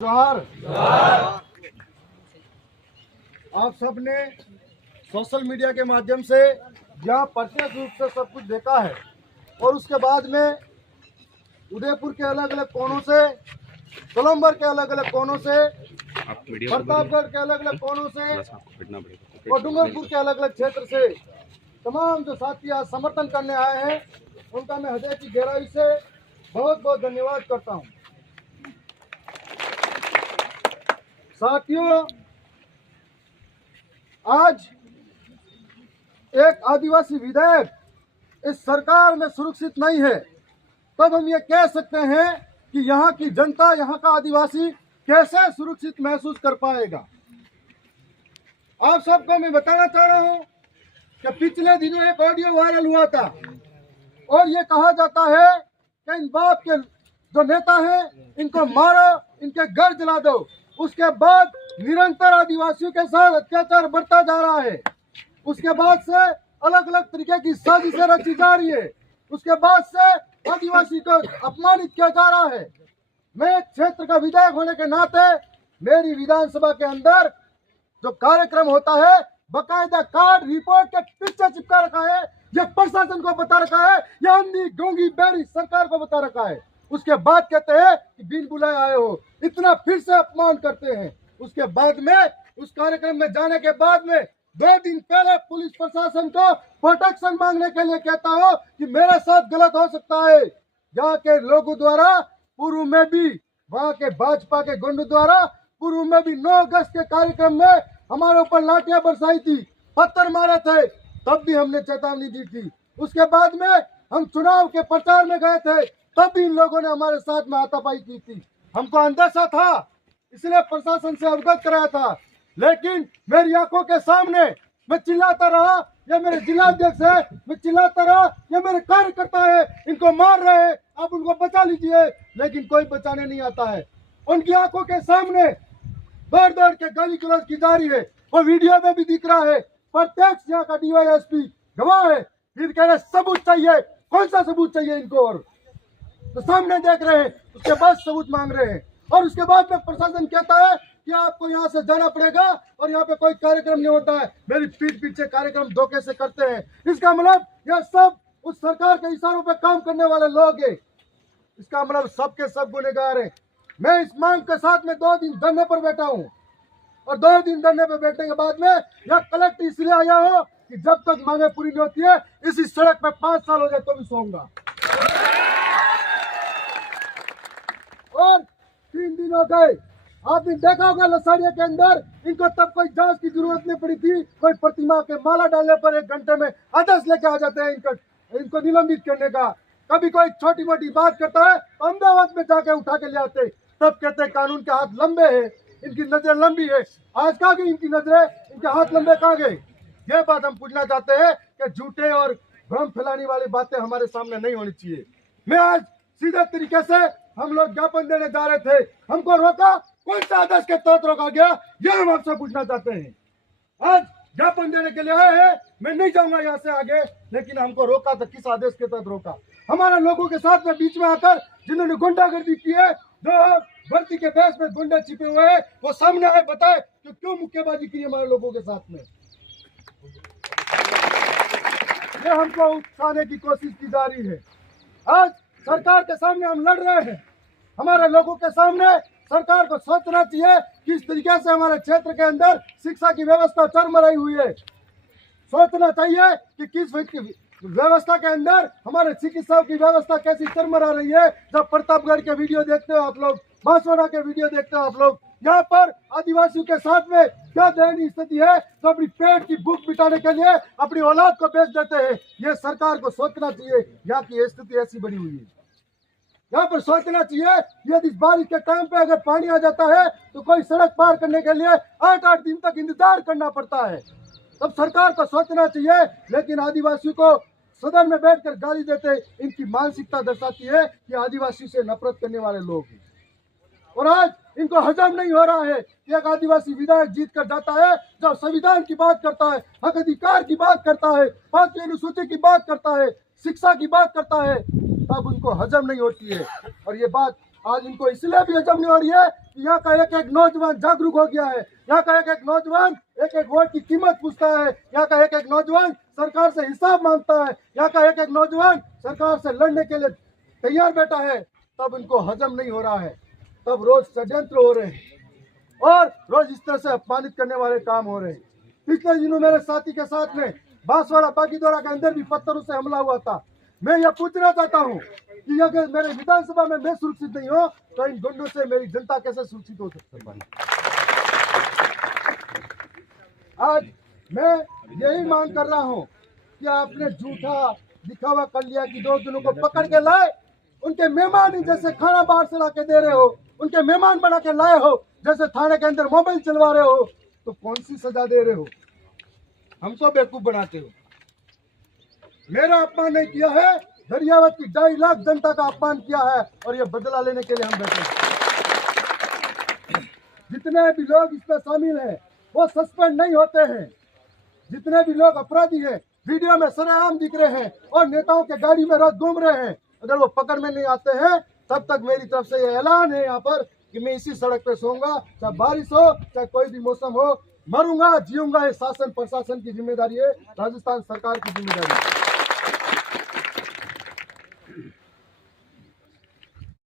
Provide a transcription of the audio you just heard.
जोहार। आप सबने सोशल मीडिया के माध्यम से यहाँ प्रत्यक्ष रूप से सब कुछ देखा है और उसके बाद में उदयपुर के अलग अलग कोनों से, कोलंबर के अलग अलग कोनों से, प्रतापगढ़ के अलग अलग कोनों से और डूंगरपुर के अलग अलग क्षेत्र से तमाम जो साथी आज समर्थन करने आए हैं उनका मैं हृदय की गहराई से बहुत बहुत धन्यवाद करता हूँ। साथियों, आज एक आदिवासी विधेयक इस सरकार में सुरक्षित नहीं है, तब हम ये कह सकते हैं कि यहाँ की जनता, यहाँ का आदिवासी कैसे सुरक्षित महसूस कर पाएगा। आप सबको मैं बताना चाह रहा हूँ कि पिछले दिनों एक ऑडियो वायरल हुआ था और ये कहा जाता है कि इन बाप के जो नेता हैं इनको मारो, इनके घर जला दो। उसके बाद निरंतर आदिवासियों के साथ अत्याचार बढ़ता जा रहा है। उसके बाद से अलग अलग तरीके की साजिशें रची जा रही है। उसके बाद से आदिवासी को अपमानित किया जा रहा है। मैं क्षेत्र का विधायक होने के नाते मेरी विधानसभा के अंदर जो कार्यक्रम होता है बकायदा कार्ड रिपोर्ट के पीछे चिपका रखा है। यह प्रशासन को बता रखा है, यह अंधी गूंगी बहरी सरकार को बता रखा है। उसके बाद कहते हैं कि बिन बुलाए आए हो, इतना फिर से अपमान करते हैं। उसके बाद में उस कार्यक्रम में जाने के बाद में 2 दिन पहले पुलिस प्रशासन को प्रोटेक्शन मांगने के लिए कहता हो कि मेरे साथ गलत हो सकता है। यहाँ के लोगों द्वारा पूर्व में भी, वहाँ के भाजपा के गुंडों द्वारा पूर्व में भी 9 अगस्त के कार्यक्रम में हमारे ऊपर लाठियां बरसाई थी, पत्थर मारे थे, तब भी हमने चेतावनी दी थी। उसके बाद में हम चुनाव के प्रचार में गए थे, तब भी इन लोगों ने हमारे साथ में हाथापाई की थी। हमको अंदेशा था, इसलिए प्रशासन से अवगत कराया था, लेकिन मेरी आंखों के सामने मैं चिल्लाता रहा, ये मेरे जिलाध्यक्ष है, मैं चिल्लाता रहा, ये मेरे कार्यकर्ता है, इनको मार रहे हैं, आप उनको बचा लीजिए, लेकिन कोई बचाने नहीं आता है। उनकी आंखों के सामने दौड़ दौड़ के गाली गलौज की जा रही है, वो वीडियो में भी दिख रहा है। प्रत्यक्ष यहाँ का DYSP गवाह है, फिर कह रहे सबूत चाहिए। कौन सा सबूत चाहिए इनको? और तो सामने देख रहे हैं, उसके बाद सबूत मांग रहे हैं और उसके बाद में प्रशासन कहता है कि आपको यहाँ से जाना पड़ेगा और यहाँ पे कोई कार्यक्रम नहीं होता है। मेरी पीठ पीछे कार्यक्रम धोखे से करते हैं। इसका मतलब यह सब उस सरकार के इशारों पे काम करने वाले लोग हैं। इसका मतलब सबके सब गुनहगार हैं। मैं इस मांग के साथ में 2 दिन धरने पर बैठा हूँ और 2 दिन धरने पर बैठने के बाद में यह कलेक्टर इसलिए आया हो कि जब तक मांगे पूरी नहीं होती है इसी सड़क पे 5 साल हो जाए तो भी सोऊंगा। और 3 दिन हो गए, आपने देखा होगा लसाड़िया के अंदर इनको तब कोई जांच की जरूरत नहीं पड़ी थी। कोई प्रतिमा के माला डालने पर 1 घंटे में आदेश लेके आ जाते हैं इनको निलंबित करने का। कभी कोई छोटी मोटी बात करता है तो अहमदाबाद में जाके उठा के ले आते, तब कहते हैं कानून के हाथ लंबे हैं, इनकी नजर लंबी है। आज कहाँ गई इनकी नजरें, इनके हाथ लंबे कहाँ गए? ये बात हम पूछना चाहते हैं कि झूठे और भ्रम फैलाने वाली बातें हमारे सामने नहीं होनी चाहिए। मैं आज सीधे तरीके से हम लोग ज्ञापन देने जा रहे थे, हमको रोका, कौन सा आदेश के तहत रोका गया, यह हम आपसे पूछना चाहते हैं। आज ज्ञापन देने के लिए आए हैं, मैं नहीं जाऊंगा यहाँ से आगे, लेकिन हमको रोका तो किस आदेश के तहत रोका? हमारे लोगों के साथ में बीच में आकर जिन्होंने गुंडागर्दी की है, जो भर्ती के बेस में गुंडे छिपे हुए हैं, वो सामने आए, बताए कि क्यों मुक्केबाजी की हमारे लोगों के साथ में। ये हमको उकसाने की कोशिश की जा रही है। आज सरकार के सामने हम लड़ रहे हैं, हमारे लोगों के सामने सरकार को सोचना चाहिए किस तरीके से हमारे क्षेत्र के अंदर शिक्षा की व्यवस्था चरमराई हुई है। सोचना चाहिए कि किस व्यवस्था के अंदर हमारे चिकित्सा की व्यवस्था कैसी चरमरा रही है। जब प्रतापगढ़ के वीडियो देखते हो आप लोग, बांसवाड़ा के वीडियो देखते हो आप लोग, यहाँ पर आदिवासियों के साथ में क्या दयनीय स्थिति है, तो अपनी पेट की भूख मिटाने के लिए अपनी औलाद को बेच देते हैं। ये सरकार को सोचना चाहिए, यहाँ की स्थिति ऐसी बनी हुई है। यहाँ पर सोचना चाहिए यदि बारिश के टाइम पे अगर पानी आ जाता है तो कोई सड़क पार करने के लिए 8-8 दिन तक इंतजार करना पड़ता है। तब सरकार को सोचना चाहिए, लेकिन आदिवासियों को सदन में बैठकर गाली देते, इनकी मानसिकता दर्शाती है कि आदिवासी से नफरत करने वाले लोग हैं। और आज इनको हजम नहीं हो रहा है कि एक आदिवासी विधायक जीत कर जाता है, जब संविधान की बात करता है, हक अधिकार की बात करता है, 5वीं अनुसूची की बात करता है, शिक्षा की बात करता है, तब उनको हजम नहीं होती है। और ये बात आज इनको इसलिए भी हजम नहीं हो रही है कि यहाँ का एक एक नौजवान जागरूक हो गया है। यहाँ का एक एक नौजवान एक एक वोट की कीमत पूछता है। यहाँ का एक एक नौजवान सरकार से हिसाब मांगता है। यहाँ का एक एक नौजवान सरकार से लड़ने के लिए तैयार बैठा है। तब इनको हजम नहीं हो रहा है, तब रोज षड्यंत्र हो रहे हैं और रोज इस तरह से अपमानित करने वाले काम हो रहे हैं। पिछले दिनों मेरे साथी के साथ में बांसवाड़ा बागीदोरा के अंदर भी पत्थरों से हमला हुआ था। मैं यह पूछना चाहता हूँ कि अगर मेरे विधानसभा में मैं सुरक्षित नहीं हो तो इन गुंडों से मेरी जनता कैसे सुरक्षित हो सकती है। आज मैं यही मांग कर रहा हूँ कि आपने झूठा दिखावा कर लिया कि 2 दिनों को पकड़ के लाए, उनके मेहमान ही जैसे खाना बाहर से ला के दे रहे हो, उनके मेहमान बना के लाए हो, जैसे थाने के अंदर मोबाइल चलवा रहे हो, तो कौन सी सजा दे रहे हो? हमको बेवकूफ बनाते हो। मेरा अपमान नहीं किया है, दरियावत की 2.5 लाख जनता का अपमान किया है और ये बदला लेने के लिए हम बैठे हैं। जितने भी लोग इसमें शामिल हैं वो सस्पेंड नहीं होते हैं। जितने भी लोग अपराधी हैं वीडियो में सरेआम दिख रहे हैं और नेताओं के गाड़ी में रोज घूम रहे हैं, अगर वो पकड़ में नहीं आते हैं तब तक मेरी तरफ से ये ऐलान है यहाँ पर कि मैं इसी सड़क पे सोऊंगा, चाहे बारिश हो चाहे कोई भी मौसम हो, मरूंगा जीऊंगा। ये शासन प्रशासन की जिम्मेदारी है, राजस्थान सरकार की जिम्मेदारी है।